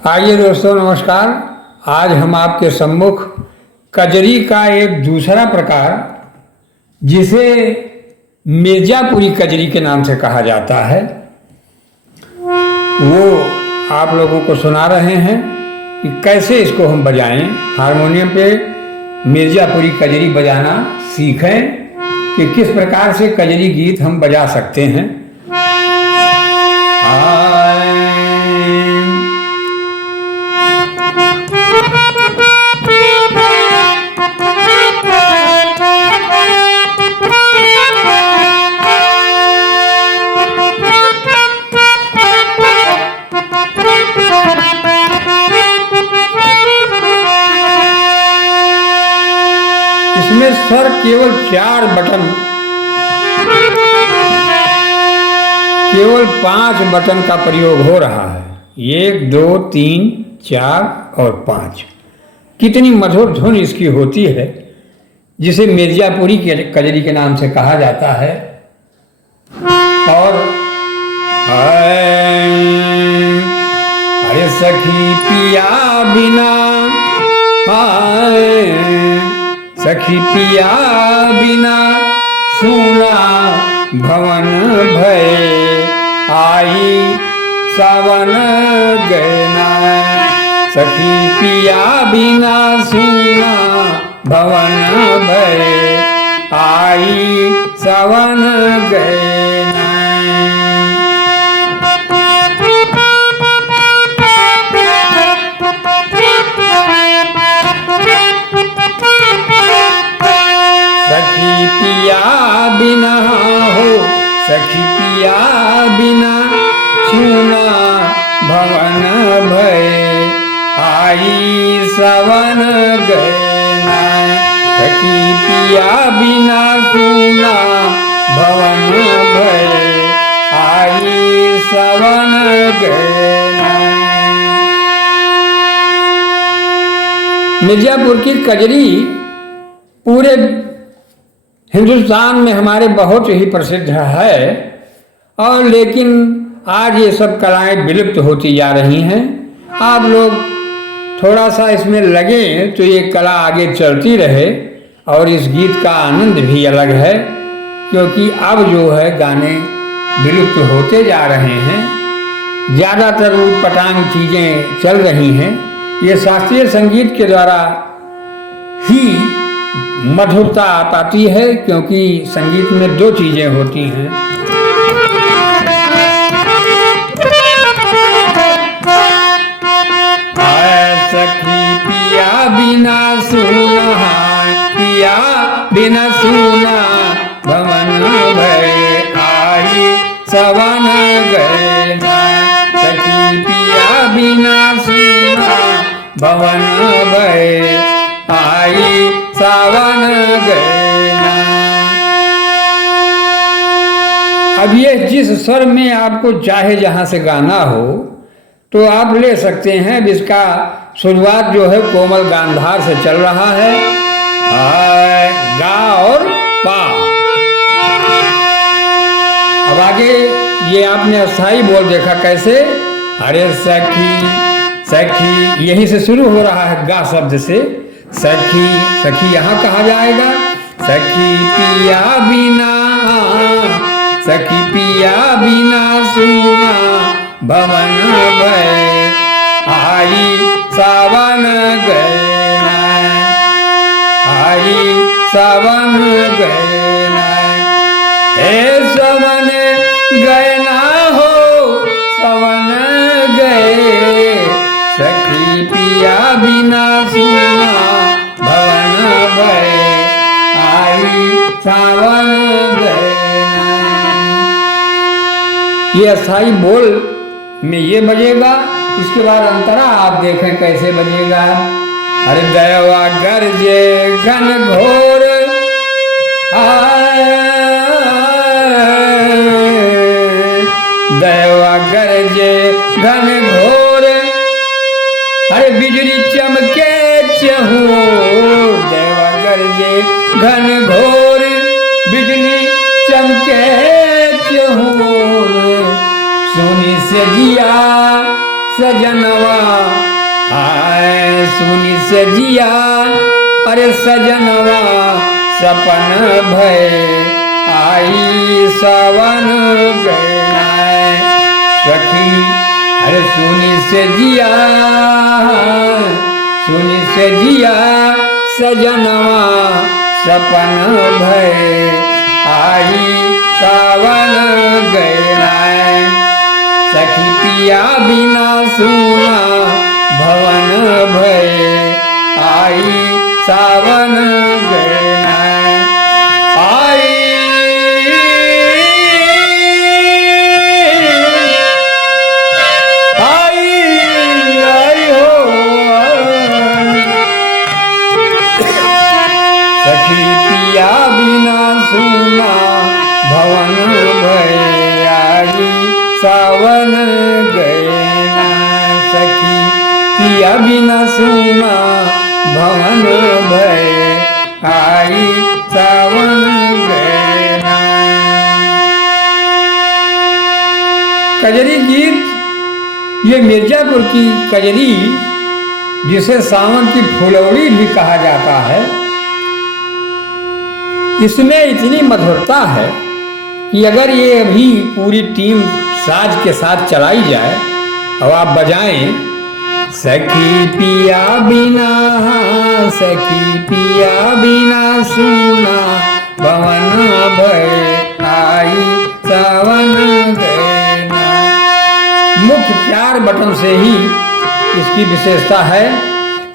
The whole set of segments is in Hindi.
आइए दोस्तों, नमस्कार। आज हम आपके सम्मुख कजरी का एक दूसरा प्रकार, जिसे मिर्जापुरी कजरी के नाम से कहा जाता है, वो आप लोगों को सुना रहे हैं कि कैसे इसको हम बजाएं। हारमोनियम पे मिर्जापुरी कजरी बजाना सीखें कि किस प्रकार से कजरी गीत हम बजा सकते हैं। इसमें स्वर केवल 4 बटन, केवल 5 बटन का प्रयोग हो रहा है। 1, 2, 3, 4 और 5। कितनी मधुर धुन इसकी होती है, जिसे मिर्जापुरी कजरी के नाम से कहा जाता है। और अरे सखी पिया बिना, सखी पिया बिना सूना भवन भय, आई सावन गैना। सखी पिया बिना सूना भवन भय, आई सावन गैना। सखी पिया बिना हो, सखी पिया बिना सुना भवन भय, आई सवन गैना। सखी पिया बिना सुना भवन भय, आई सवन गैना। मिर्जापुर की कजरी पूरे हिंदुस्तान में हमारे बहुत ही प्रसिद्ध है, और लेकिन आज ये सब कलाएं विलुप्त होती जा रही हैं। आप लोग थोड़ा सा इसमें लगे तो ये कला आगे चलती रहे, और इस गीत का आनंद भी अलग है, क्योंकि अब जो है गाने विलुप्त होते जा रहे हैं। ज़्यादातर ऊटपटांग चीज़ें चल रही हैं। ये शास्त्रीय संगीत के द्वारा ही मधुरता आ पाती है, क्योंकि संगीत में 2 चीजें होती हैं। सखी पिया बिना सुना, पिया बिना सुना भवन भय, आई सवन गैना। सखी पिया बिना सुना भवन भय, आई सावन गैना। अब ये जिस स्वर में आपको चाहे जहां से गाना हो तो आप ले सकते हैं। इसका शुरुआत जो है कोमल गांधार से चल रहा है, गा और पा। अब आगे ये आपने अस्थाई बोल देखा कैसे। अरे सखी, सखी यहीं से शुरू हो रहा है, गा शब्द से। सखी, सखी यहाँ कहा जाएगा। सखी पिया बिना, सखी पिया बिना सुना भवन भय, आई सावन गैना, आई सावन गैना। हे सवन गैना हो, सवन गए, सखी पिया बिना सुना भवन भय, आई सावन गैना। ये अस्थाई बोल में ये बजेगा। इसके बाद अंतरा आप देखें कैसे बजेगा। अरे दैवा गरजे घन घोर, दैवा गरजे घन घोर, अरे बिजली चमके चहूर। दैवा गरजे घन घोर, बिजली चमके चहूर। सुनी से जिया सजनवा आए सुनी से जिया, अरे सजनवा सपन भय आई सावन गए सखी। अरे सुनी से जिया, सुनी से जिया सजनवा सपन भय आई सावन गए सखी। पिया बिना सुना भवन भय आई सावन गए आई। आई हो सखी पिया बिना सुना भवन भय आई सावन गए सखी। पिया बिना सुना भवन भय आई सावन गए। कजरी गीत ये मिर्जापुर की कजरी, जिसे सावन की फुलौड़ी भी कहा जाता है, इसमें इतनी मधुरता है कि अगर ये अभी पूरी टीम साज के साथ चलाई जाए और आप बजाएं, सखी पिया बिना, सखी पिया बिना सुना भवन भय आई सावन गए। मुख्य 4 बटन से ही इसकी विशेषता है।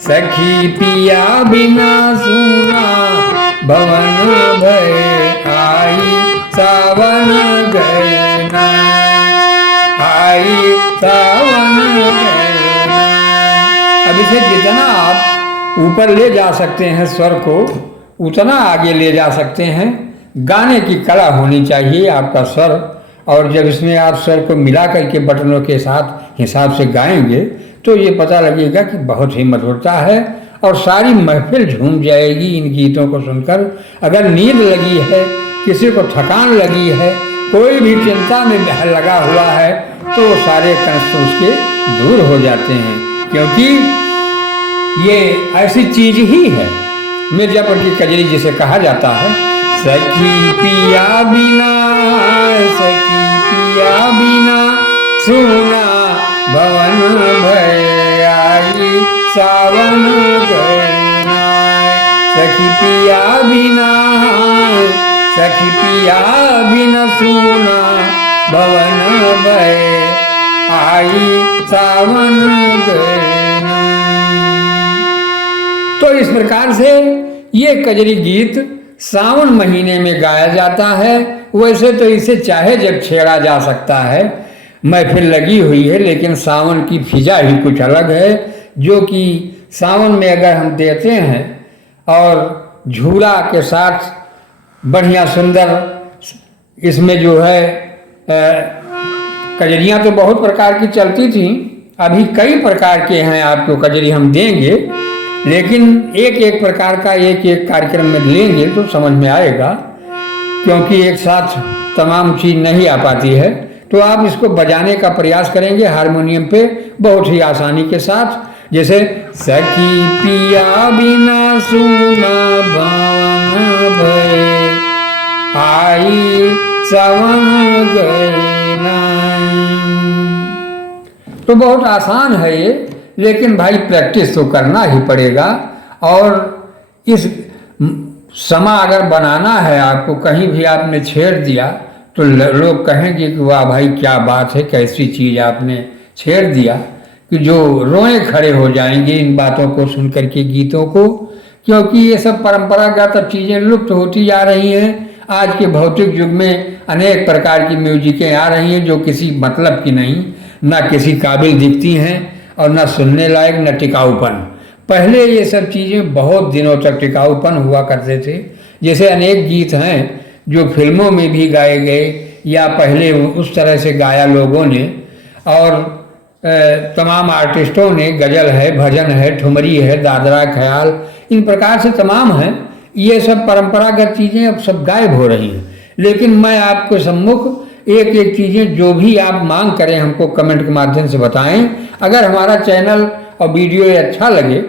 सखी पिया बिना सुना भवन भय आई सावन गए आई सावन गए। अब इसे जितना आप ऊपर ले जा सकते हैं स्वर को, उतना आगे ले जा सकते हैं। गाने की कला होनी चाहिए आपका स्वर, और जब इसमें आप स्वर को मिला करके बटनों के साथ हिसाब से गाएंगे तो ये पता लगेगा कि बहुत ही मधुरता है और सारी महफिल झूम जाएगी इन गीतों को सुनकर। अगर नींद लगी है, किसी को थकान लगी है, कोई भी चिंता में लगा हुआ है, तो सारे कष्ट उसके दूर हो जाते हैं, क्योंकि ये ऐसी चीज ही है मिर्जापुर की कजरी जिसे कहा जाता है। सखी पिया बिना, सखी पिया बिना सुना भवन भय आई सावन गए। सखी पिया बिना, सखी पिया बिना सुना भवन भय आई सावन गए। तो इस प्रकार से ये कजरी गीत सावन महीने में गाया जाता है। वैसे तो इसे चाहे जब छेड़ा जा सकता है, महफिल लगी हुई है, लेकिन सावन की फिजा ही कुछ अलग है, जो कि सावन में अगर हम देते हैं और झूला के साथ बढ़िया सुंदर, इसमें जो है कजरियाँ तो बहुत प्रकार की चलती थी, अभी कई प्रकार के हैं, आपको कजरी हम देंगे, लेकिन एक एक प्रकार का एक एक कार्यक्रम में लेंगे तो समझ में आएगा, क्योंकि एक साथ तमाम चीज़ नहीं आ पाती है। तो आप इसको बजाने का प्रयास करेंगे हारमोनियम पे बहुत ही आसानी के साथ, जैसे सखी पिया बिना सुना भवन भय आई सावन गए। तो बहुत आसान है ये, लेकिन भाई प्रैक्टिस तो करना ही पड़ेगा। और इस समा अगर बनाना है आपको, कहीं भी आपने छेड़ दिया तो लोग कहेंगे कि वाह भाई क्या बात है, कैसी चीज़ आपने छेड़ दिया, कि जो रोए खड़े हो जाएंगे इन बातों को सुन करके, गीतों को, क्योंकि ये सब परंपरागत अब चीज़ें लुप्त होती जा रही हैं। आज के भौतिक युग में अनेक प्रकार की म्यूजिकें आ रही हैं जो किसी मतलब की नहीं, ना किसी काबिल दिखती हैं और ना सुनने लायक, न टिकाऊपन। पहले ये सब चीज़ें बहुत दिनों तक टिकाऊपन हुआ करते थे। जैसे अनेक गीत हैं जो फिल्मों में भी गाए गए या पहले उस तरह से गाया लोगों ने, और तमाम आर्टिस्टों ने, गज़ल है, भजन है, ठुमरी है, दादरा ख्याल, इन प्रकार से तमाम हैं। ये सब परंपरागत चीज़ें अब सब गायब हो रही हैं। लेकिन मैं आपको सम्मुख एक एक चीज़ें जो भी आप मांग करें हमको कमेंट के माध्यम से बताएं। अगर हमारा चैनल और वीडियो ये अच्छा लगे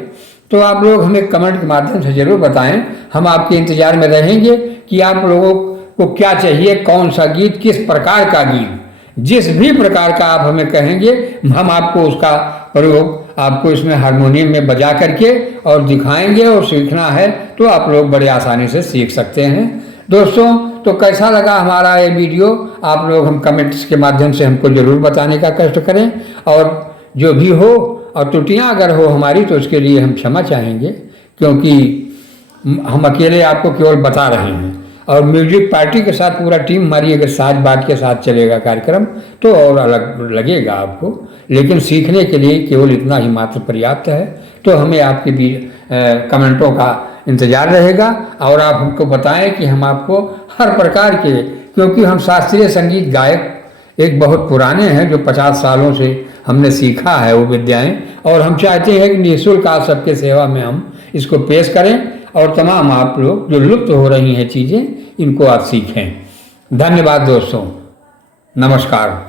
तो आप लोग हमें कमेंट के माध्यम से ज़रूर बताएं। हम आपके इंतज़ार में रहेंगे कि आप लोगों को क्या चाहिए, कौन सा गीत, किस प्रकार का गीत, जिस भी प्रकार का आप हमें कहेंगे हम आपको उसका प्रयोग आपको इसमें हारमोनियम में बजा करके और दिखाएंगे। और सीखना है तो आप लोग बड़े आसानी से सीख सकते हैं। दोस्तों, तो कैसा लगा हमारा ये वीडियो आप लोग हम कमेंट्स के माध्यम से हमको ज़रूर बताने का कष्ट करें। और जो भी हो और त्रुटियां अगर हो हमारी तो उसके लिए हम क्षमा चाहेंगे, क्योंकि हम अकेले आपको केवल बता रहे हैं। और म्यूजिक पार्टी के साथ पूरा टीम हमारी अगर साज बाज के साथ चलेगा कार्यक्रम तो और अलग लगेगा आपको, लेकिन सीखने के लिए केवल इतना ही मात्र पर्याप्त है। तो हमें आपके भी कमेंटों का इंतज़ार रहेगा और आप हमको बताएं कि हम आपको हर प्रकार के, क्योंकि हम शास्त्रीय संगीत गायक एक बहुत पुराने हैं जो 50 सालों से हमने सीखा है वो विद्याएं, और हम चाहते हैं कि निःशुल्क आप सबके सेवा में हम इसको पेश करें और तमाम आप लोग जो लुप्त हो रही हैं चीज़ें इनको आप सीखें। धन्यवाद दोस्तों, नमस्कार।